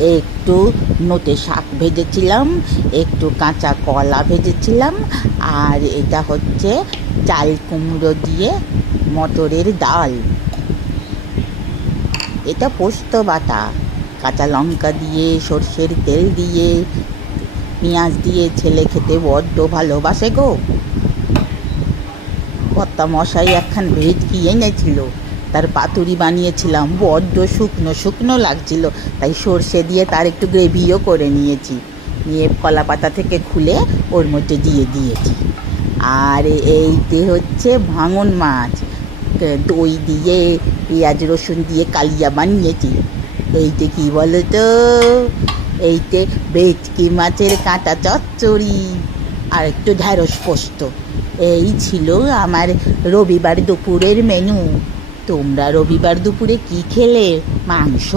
একটু নোটে শাক ভেজেছিলাম, একটু কাঁচা কলা ভেজেছিলাম, আর এটা হচ্ছে চাল কুমড়ো দিয়ে মটরের ডাল। এটা পোস্ত বাটা, কাঁচা লঙ্কা দিয়ে, সর্ষের তেল দিয়ে, পেঁয়াজ দিয়ে ছেলে খেতে বড্ড ভালোবাসে গো। কর্তা মশাই একখান ভেটকি এনেছিল, তার পাতুরি বানিয়েছিলাম, বড্ড শুকনো শুকনো লাগছিল, তাই সর্ষে দিয়ে তার একটু গ্রেভিও করে নিয়েছি, নিয়ে কলা পাতা থেকে খুলে ওর মধ্যে দিয়ে দিয়েছি। আর এইতে হচ্ছে ভাঙন মাছ, দই দিয়ে পেঁয়াজ রসুন দিয়ে কালিয়া বানিয়েছি। এইতে কি বলো তো, এইতে ভেটকি মাছের কাঁটা চচ্চড়ি আর একটু ঢ্যাঁড়স পোস্ত। এই ছিল আমার রবিবার দুপুরের মেনু। তোমরা রবিবার দুপুরে কি খেলে? মাংস?